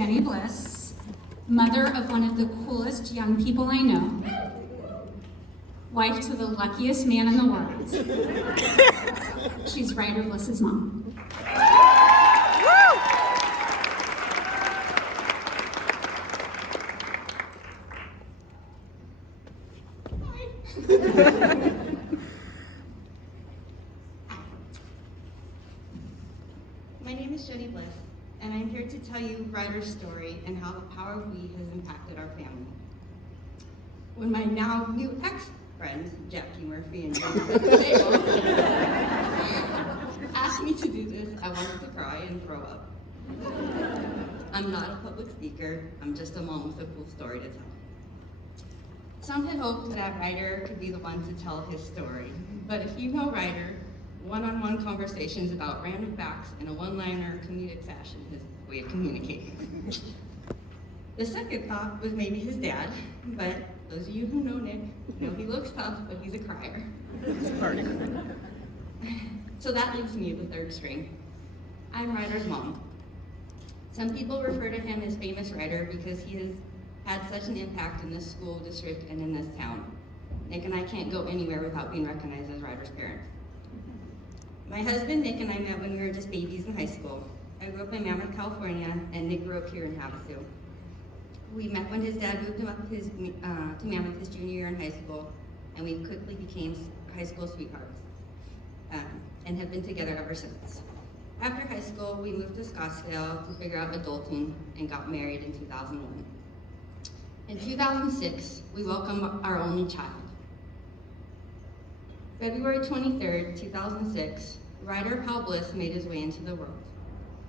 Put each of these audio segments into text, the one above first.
Jenny Bliss, mother of one of the coolest young people I know, wife to the luckiest man in the world. She's Ryder Bliss's mom. My name is Jenny Bliss, and I'm here to tell you Ryder's story and how the power of we has impacted our family. When my now new ex-friends, Jackie Murphy and Joe asked me to do this, I wanted to cry and throw up. I'm not a public speaker, I'm just a mom with a cool story to tell. Some had hoped that Ryder could be the one to tell his story, but if you know Ryder, one-on-one conversations about random facts in a one-liner comedic fashion is his way of communicating. The second thought was maybe his dad, but those of you who know Nick know he looks tough, but he's a crier. So that leaves me the third string. I'm Ryder's mom. Some people refer to him as famous Ryder because he has had such an impact in this school district and in this town. Nick and I can't go anywhere without being recognized as Ryder's parents. My husband, Nick, and I met when we were just babies in high school. I grew up in Mammoth, California, and Nick grew up here in Havasu. We met when his dad moved him up to Mammoth his junior year in high school, and we quickly became high school sweethearts, and have been together ever since. After high school, we moved to Scottsdale to figure out adulting and got married in 2001. In 2006, we welcomed our only child. February 23rd, 2006, Ryder Bliss made his way into the world.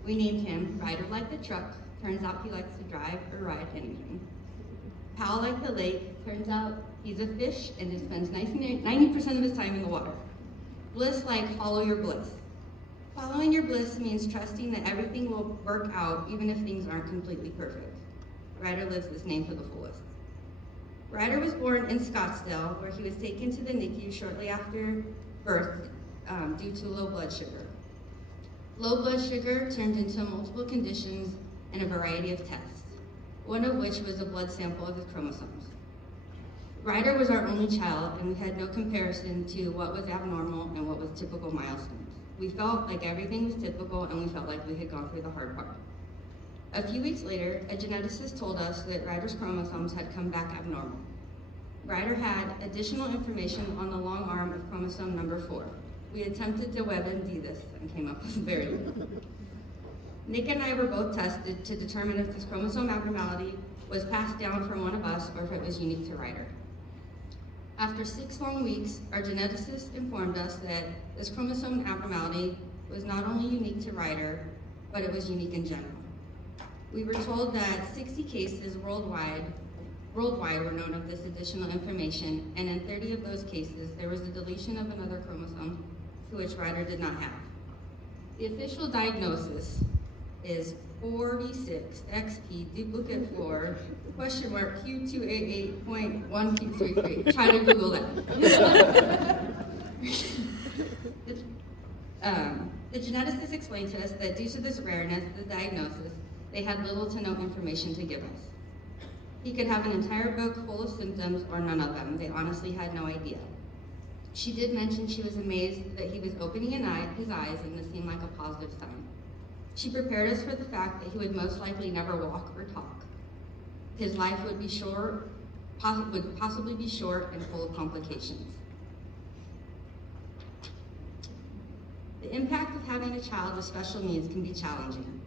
We named him Ryder like the truck, turns out he likes to drive or ride anything. Pal like the lake, turns out he's a fish and spends 90% of his time in the water. Bliss like follow your bliss. Following your bliss means trusting that everything will work out even if things aren't completely perfect. Ryder lives this name to the fullest. Ryder was born in Scottsdale, where he was taken to the NICU shortly after birth due to low blood sugar. Low blood sugar turned into multiple conditions and a variety of tests, one of which was a blood sample of his chromosomes. Ryder was our only child, and we had no comparison to what was abnormal and what was typical milestones. We felt like everything was typical, and we felt like we had gone through the hard part. A few weeks later, a geneticist told us that Ryder's chromosomes had come back abnormal. Ryder had additional information on the long arm of chromosome number 4. We attempted to WebMD this and came up with very little. Nick and I were both tested to determine if this chromosome abnormality was passed down from one of us or if it was unique to Ryder. After 6 long weeks, our geneticist informed us that this chromosome abnormality was not only unique to Ryder, but it was unique in general. We were told that 60 cases worldwide were known of this additional information, and in 30 of those cases, there was a deletion of another chromosome to which Ryder did not have. The official diagnosis is 46XP duplicate 4, question mark Q288.1Q33. Try to Google that. The geneticist explained to us that due to this rareness, the diagnosis, they had little to no information to give us. He could have an entire book full of symptoms or none of them. They honestly had no idea. She did mention she was amazed that he was opening his eyes, and this seemed like a positive sign. She prepared us for the fact that he would most likely never walk or talk. His life would possibly be short and full of complications. The impact of having a child with special needs can be challenging.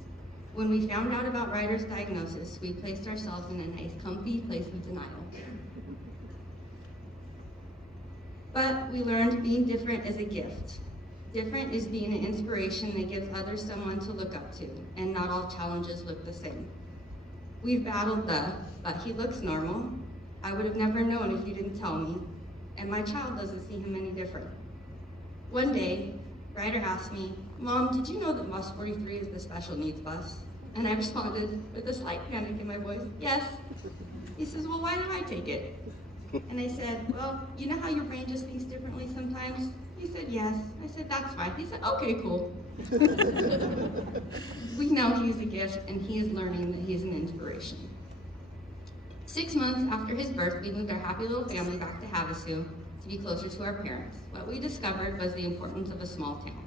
When we found out about Ryder's diagnosis, we placed ourselves in a nice, comfy place of denial. But we learned being different is a gift. Different is being an inspiration that gives others someone to look up to, and not all challenges look the same. We've battled but he looks normal. I would have never known if you didn't tell me, and my child doesn't see him any different. One day, Ryder asked me, "Mom, did you know that bus 43 is the special needs bus?" And I responded with a slight panic in my voice, "Yes." He says, "Well, why did I take it?" And I said, "Well, you know how your brain just thinks differently sometimes?" He said, "Yes." I said, "That's fine." He said, "Okay, cool." We know he's a gift, and he is learning that he's an inspiration. 6 months after his birth, we moved our happy little family back to Havasu to be closer to our parents. What we discovered was the importance of a small town.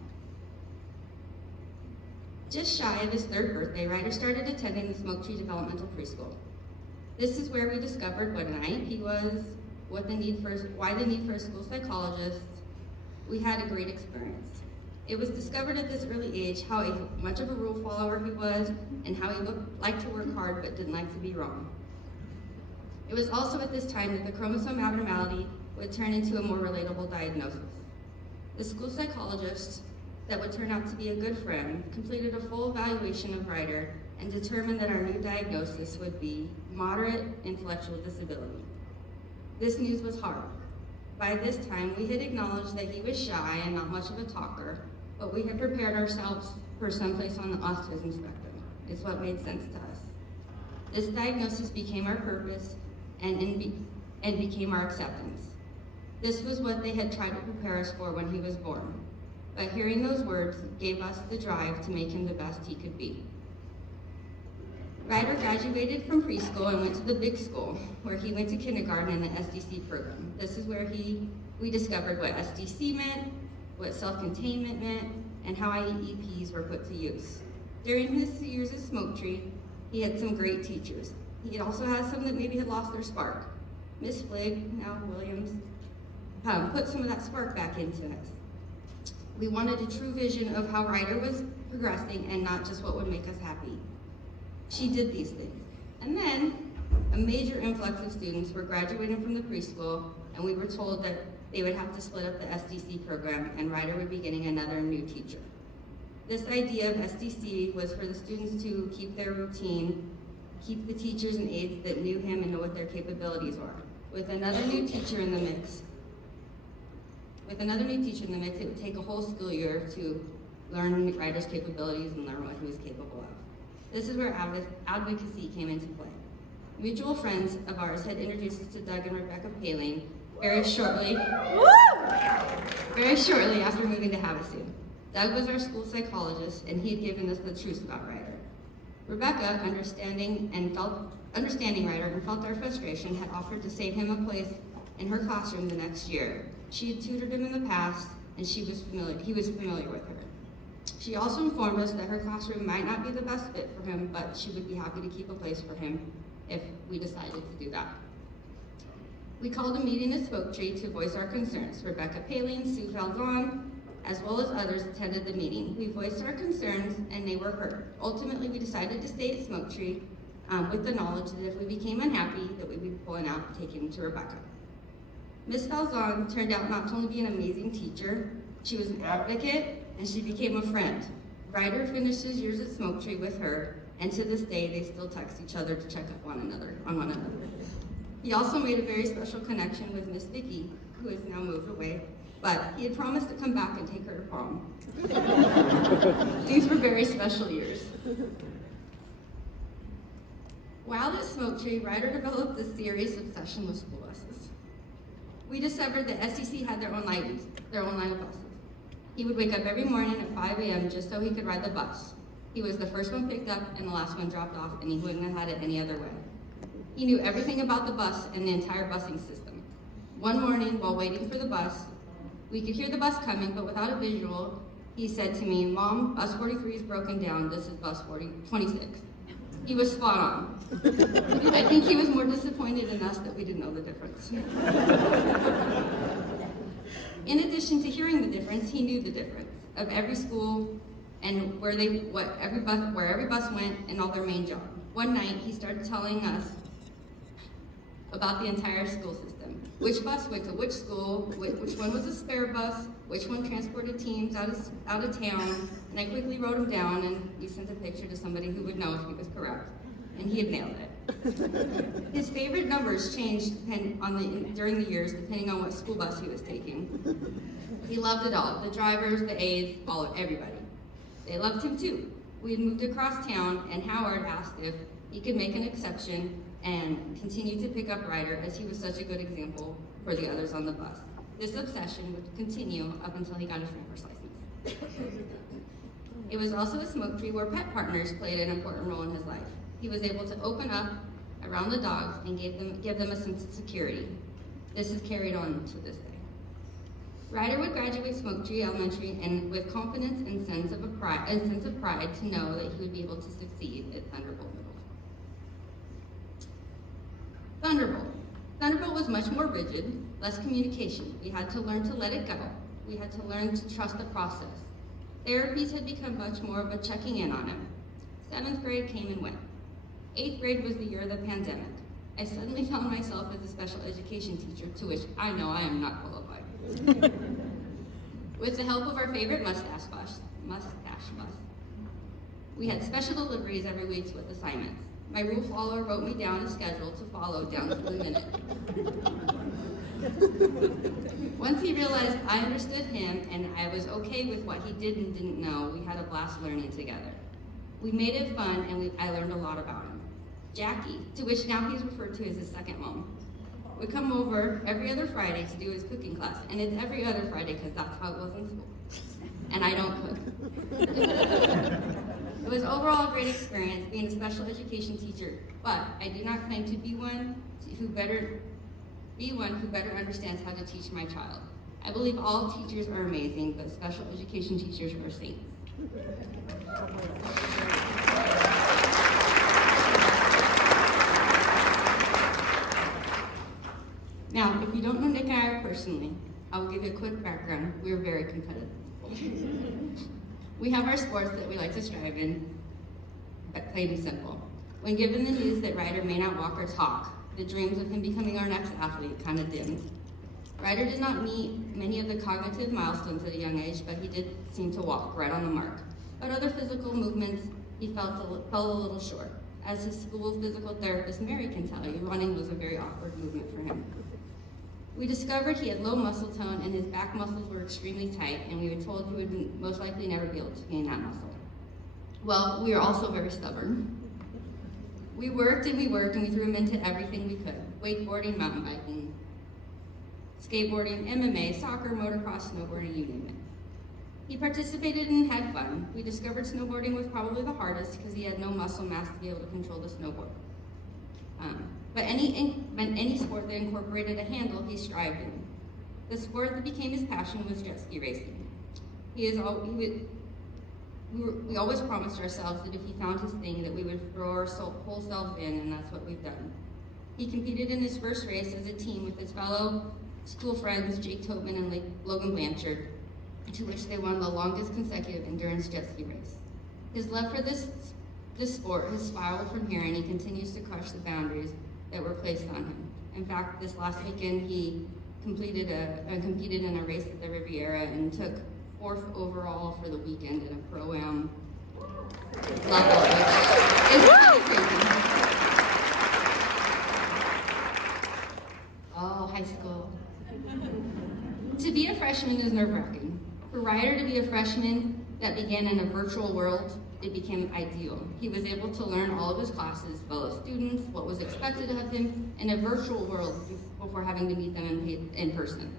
Just shy of his 3rd birthday, Ryder started attending the Smoke Tree Developmental Preschool. This is where we discovered what an IEP was, why the need for a school psychologist. We had a great experience. It was discovered at this early age how much of a rule follower he was and how he liked to work hard but didn't like to be wrong. It was also at this time that the chromosome abnormality would turn into a more relatable diagnosis. The school psychologist that would turn out to be a good friend completed a full evaluation of Ryder and determined that our new diagnosis would be moderate intellectual disability. This news was hard. By this time, we had acknowledged that he was shy and not much of a talker, but we had prepared ourselves for someplace on the autism spectrum. It's what made sense to us. This diagnosis became our purpose and became our acceptance. This was what they had tried to prepare us for when he was born. But hearing those words gave us the drive to make him the best he could be. Ryder graduated from preschool and went to the big school, where he went to kindergarten in the SDC program. This is where we discovered what SDC meant, what self-containment meant, and how IEPs were put to use. During his years at Smoke Tree, he had some great teachers. He also had some that maybe had lost their spark. Miss Fligg, now Williams, put some of that spark back into us. We wanted a true vision of how Ryder was progressing and not just what would make us happy. She did these things. And then a major influx of students were graduating from the preschool, and we were told that they would have to split up the SDC program and Ryder would be getting another new teacher. This idea of SDC was for the students to keep their routine, keep the teachers and aides that knew him and know what their capabilities were. With another new teacher in the mix, it would take a whole school year to learn Ryder's capabilities and learn what he was capable of. This is where advocacy came into play. Mutual friends of ours had introduced us to Doug and Rebecca Paling very shortly after moving to Havasu. Doug was our school psychologist, and he had given us the truth about Ryder. Rebecca, understanding Ryder and felt our frustration, had offered to save him a place in her classroom the next year. She had tutored him in the past, and he was familiar with her. She also informed us that her classroom might not be the best fit for him, but she would be happy to keep a place for him if we decided to do that. We called a meeting at Smoke Tree to voice our concerns. Rebecca Paling, Sue Falzon, as well as others attended the meeting. We voiced our concerns and they were heard. Ultimately, we decided to stay at Smoke Tree with the knowledge that if we became unhappy, that we would be pulling out and taking him to Rebecca. Ms. Falzon turned out not to only be an amazing teacher, she was an advocate, and she became a friend. Ryder finished his years at Smoke Tree with her, and to this day, they still text each other to check up on one another. He also made a very special connection with Miss Vicky, who has now moved away, but he had promised to come back and take her to prom. These were very special years. While at Smoke Tree, Ryder developed a serious obsession with school buses. We discovered that SEC had their own line of buses. He would wake up every morning at 5 a.m. just so he could ride the bus. He was the first one picked up and the last one dropped off, and he wouldn't have had it any other way. He knew everything about the bus and the entire busing system. One morning, while waiting for the bus, we could hear the bus coming, but without a visual, he said to me, "Mom, bus 43 is broken down, this is bus 26. He was spot on. I think he was more disappointed in us that we didn't know the difference. In addition to hearing the difference, he knew the difference of every school and where every bus went and all their main job. One night, he started telling us about the entire school system. Which bus went to which school, which one was a spare bus, which one transported teams out of town, and I quickly wrote them down and we sent a picture to somebody who would know if he was correct, and he had nailed it. His favorite numbers changed during the years depending on what school bus he was taking. He loved it all, the drivers, the aides, everybody. They loved him too. We had moved across town and Howard asked if he could make an exception and continue to pick up Ryder as he was such a good example for the others on the bus. This obsession would continue up until he got his driver's license. It was also a smoke tree where pet partners played an important role in his life. He was able to open up around the dogs and give them a sense of security. This is carried on to this day. Ryder would graduate Smoke Tree Elementary and with confidence and sense of pride to know that he would be able to succeed at Thunderbolt Middle. Thunderbolt was much more rigid, less communication. We had to learn to let it go. We had to learn to trust the process. Therapies had become much more of a checking in on him. 7th grade came and went. 8th grade was the year of the pandemic. I suddenly found myself as a special education teacher, to which I know I am not qualified. With the help of our favorite mustache bus, we had special deliveries every week with assignments. My rule follower wrote me down a schedule to follow down to the minute. Once he realized I understood him and I was okay with what he did and didn't know, we had a blast learning together. We made it fun and I learned a lot about him. Jackie, to which now he's referred to as his second mom, would come over every other Friday to do his cooking class. And it's every other Friday because that's how it was in school. And I don't cook. It was overall a great experience being a special education teacher, but I do not claim to be one who better understands how to teach my child. I believe all teachers are amazing, but special education teachers are saints. Now, if you don't know Nick and I personally, I will give you a quick background. We are very competitive. We have our sports that we like to strive in, but plain and simple. When given the news that Ryder may not walk or talk, the dreams of him becoming our next athlete kind of dimmed. Ryder did not meet many of the cognitive milestones at a young age, but he did seem to walk right on the mark. But other physical movements, he fell a little short. As his school physical therapist, Mary, can tell you, running was a very awkward movement for him. We discovered he had low muscle tone and his back muscles were extremely tight, and we were told he would most likely never be able to gain that muscle. Well, we were also very stubborn. We worked and we threw him into everything we could. Wakeboarding, mountain biking, skateboarding, MMA, soccer, motocross, snowboarding, you name it. He participated and had fun. We discovered snowboarding was probably the hardest because he had no muscle mass to be able to control the snowboard. But any sport that incorporated a handle, he strived in. The sport that became his passion was jet ski racing. We always promised ourselves that if he found his thing, that we would throw our whole selves in, and that's what we've done. He competed in his first race as a team with his fellow school friends, Jake Tobin and Logan Blanchard, to which they won the longest consecutive endurance jet ski race. His love for this sport has spiraled from here, and he continues to crush the boundaries that were placed on him. In fact, this last weekend he competed in a race at the Riviera and took 4th overall for the weekend in a pro-am level, which is really crazy. Oh, high school. To be a freshman is nerve-wracking. For Ryder to be a freshman that began in a virtual world, it became ideal. He was able to learn all of his classes, fellow students, what was expected of him in a virtual world before having to meet them in person.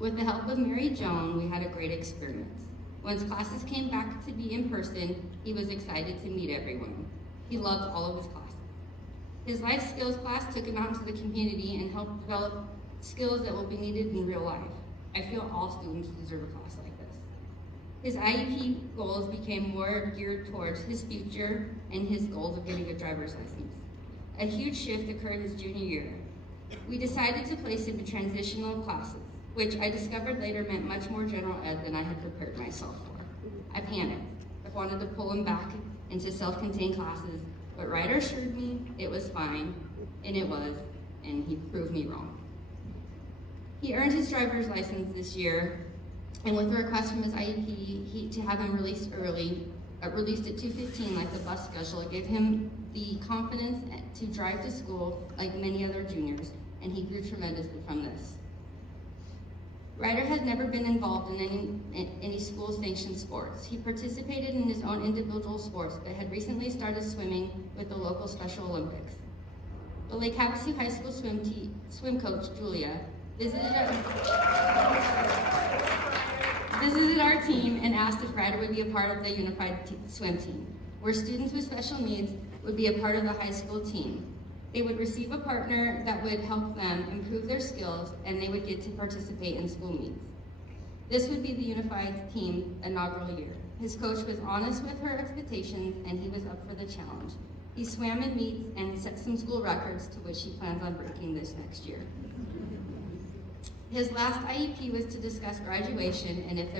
With the help of Mary Joan, we had a great experience. Once classes came back to be in person, he was excited to meet everyone. He loved all of his classes. His life skills class took him out into the community and helped develop skills that will be needed in real life. I feel all students deserve a class like this. His IEP goals became more geared towards his future and his goals of getting a driver's license. A huge shift occurred his junior year. We decided to place him in transitional classes, which I discovered later meant much more general ed than I had prepared myself for. I panicked. I wanted to pull him back into self-contained classes, but Ryder assured me it was fine, and it was, and he proved me wrong. He earned his driver's license this year, and with a request from his IEP to have him released early, released at 2:15 like the bus schedule, it gave him the confidence to drive to school like many other juniors, and he grew tremendously from this. Ryder had never been involved in any school-sanctioned sports. He participated in his own individual sports, but had recently started swimming with the local Special Olympics. The Lake Havasu High School swim coach, Julia, visited visited our team and asked if Ryder would be a part of the unified swim team, where students with special needs would be a part of the high school team. They would receive a partner that would help them improve their skills, and they would get to participate in school meets. This would be the unified team inaugural year. His coach was honest with her expectations, and he was up for the challenge. He swam in meets and set some school records to which he plans on breaking this next year. His last IEP was to discuss graduation and if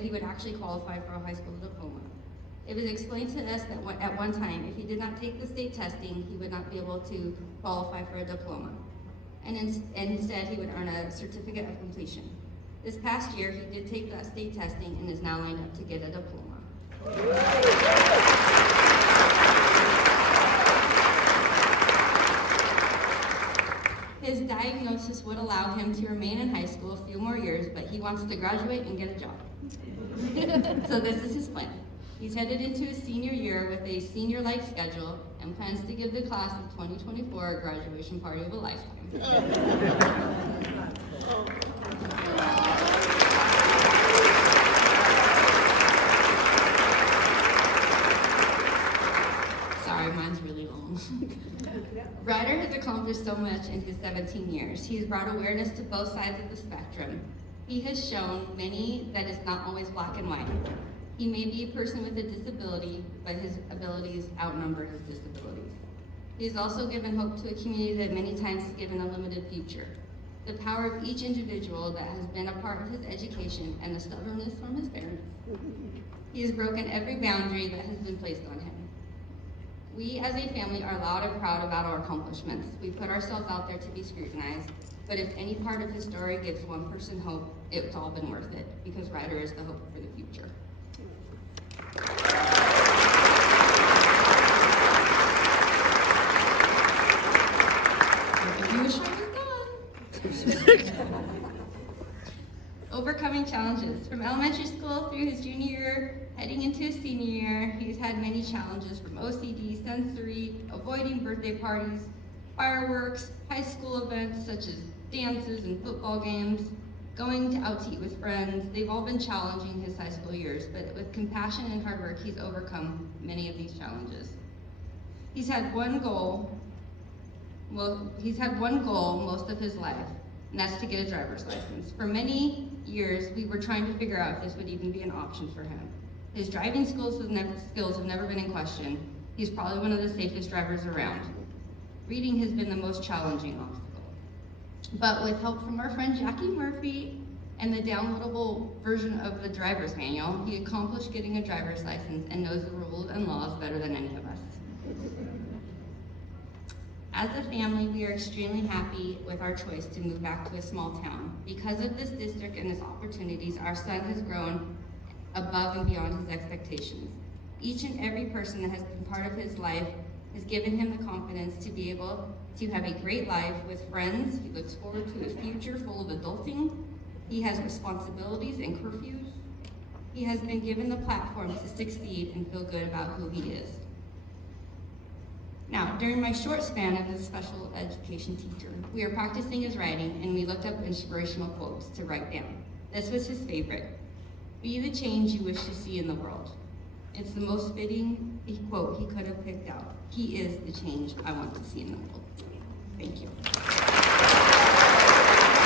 he would actually qualify for a high school diploma. It was explained to us that at one time, if he did not take the state testing, he would not be able to qualify for a diploma. And instead, he would earn a certificate of completion. This past year, he did take that state testing and is now lined up to get a diploma. His diagnosis would allow him to remain in high school a few more years, but he wants to graduate and get a job. So this is his plan. He's headed into his senior year with a senior-like schedule and plans to give the class of 2024 a graduation party of a lifetime. Sorry, mine's really long. Ryder has accomplished so much in his 17 years. He's brought awareness to both sides of the spectrum. He has shown many that it's not always black and white. He may be a person with a disability, but his abilities outnumber his disabilities. He has also given hope to a community that many times has given a limited future. The power of each individual that has been a part of his education and the stubbornness from his parents. He has broken every boundary that has been placed on him. We as a family are loud and proud about our accomplishments. We put ourselves out there to be scrutinized, but if any part of his story gives one person hope, it's all been worth it, because Ryder is the hope for the future. I wish I was done. Overcoming challenges. From elementary school through his junior year, heading into his senior year, he's had many challenges from OCD, sensory, avoiding birthday parties, fireworks, high school events such as dances and football games, going out to eat with friends. They've all been challenging his high school years, but with compassion and hard work, he's overcome many of these challenges. He's had one goal most of his life, and that's to get a driver's license. For many years, we were trying to figure out if this would even be an option for him. His driving skills have never been in question. He's probably one of the safest drivers around. Reading has been the most challenging obstacle. But with help from our friend Jackie Murphy and the downloadable version of the driver's manual, he accomplished getting a driver's license and knows the rules and laws better than any of us. As a family, we are extremely happy with our choice to move back to a small town. Because of this district and its opportunities, our son has grown above and beyond his expectations. Each and every person that has been part of his life has given him the confidence to be able to have a great life with friends. He looks forward to a future full of adulting. He has responsibilities and curfews. He has been given the platform to succeed and feel good about who he is. Now, during my short span as a special education teacher, we were practicing his writing and we looked up inspirational quotes to write down. This was his favorite. Be the change you wish to see in the world. It's the most fitting quote he could have picked out. He is the change I want to see in the world. Thank you.